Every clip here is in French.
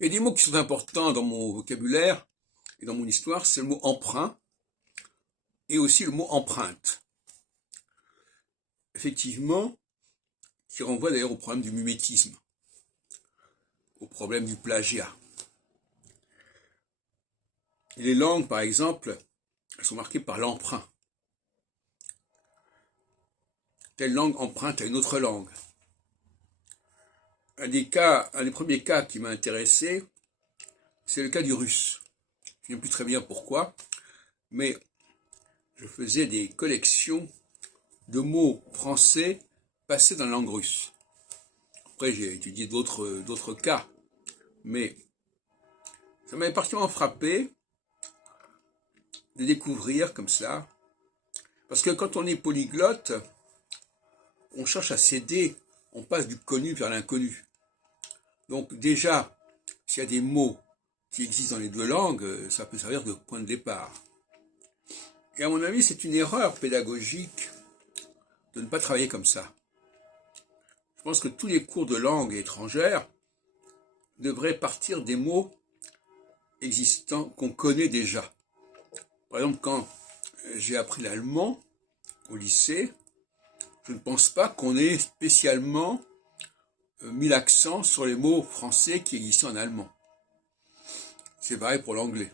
Il y a des mots qui sont importants dans mon vocabulaire et dans mon histoire, c'est le mot emprunt et aussi le mot empreinte. Effectivement, qui renvoie d'ailleurs au problème du mimétisme, au problème du plagiat. Et les langues, par exemple, elles sont marquées par l'emprunt. Telle langue emprunte à une autre langue. Un des premiers cas qui m'a intéressé, c'est le cas du russe. Je ne sais plus très bien pourquoi, mais je faisais des collections de mots français passés dans la langue russe. Après, j'ai étudié d'autres cas, mais ça m'avait particulièrement frappé de découvrir comme ça, parce que quand on est polyglotte, on cherche à s'aider, on passe du connu vers l'inconnu. Donc déjà, s'il y a des mots qui existent dans les deux langues, ça peut servir de point de départ. Et à mon avis, c'est une erreur pédagogique de ne pas travailler comme ça. Je pense que tous les cours de langue étrangère devraient partir des mots existants qu'on connaît déjà. Par exemple, quand j'ai appris l'allemand au lycée, je ne pense pas qu'on ait spécialement mis l'accent sur les mots français qui existent en allemand. C'est pareil pour l'anglais.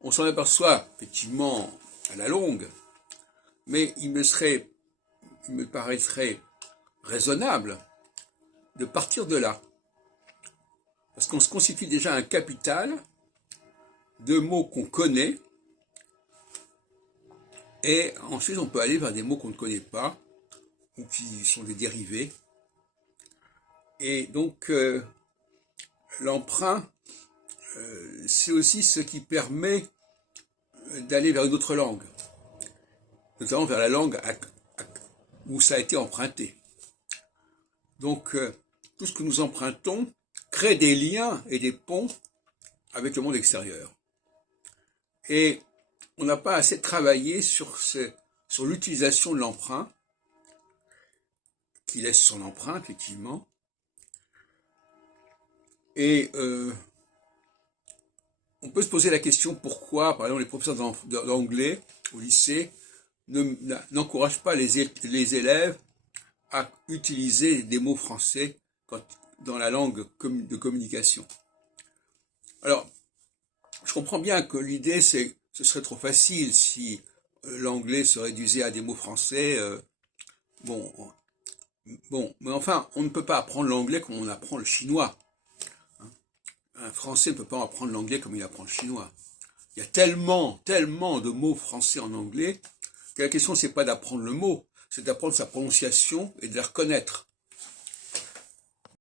On s'en aperçoit effectivement à la longue, mais il me paraîtrait raisonnable de partir de là. Parce qu'on se constitue déjà un capital de mots qu'on connaît, et ensuite on peut aller vers des mots qu'on ne connaît pas, ou qui sont des dérivés. Et donc l'emprunt, c'est aussi ce qui permet d'aller vers une autre langue, notamment vers la langue où ça a été emprunté. Donc tout ce que nous empruntons crée des liens et des ponts avec le monde extérieur. Et on n'a pas assez travaillé sur l'utilisation de l'emprunt, qui laisse son empreinte, effectivement. Et on peut se poser la question pourquoi, par exemple, les professeurs d'anglais au lycée n'encouragent pas les élèves à utiliser des mots français dans la langue de communication. Alors, je comprends bien que l'idée, ce serait trop facile si l'anglais se réduisait à des mots français. Bon, mais enfin, on ne peut pas apprendre l'anglais comme on apprend le chinois. Un Français ne peut pas apprendre l'anglais comme il apprend le chinois. Il y a tellement de mots français en anglais que la question, c'est pas d'apprendre le mot, c'est d'apprendre sa prononciation et de la reconnaître.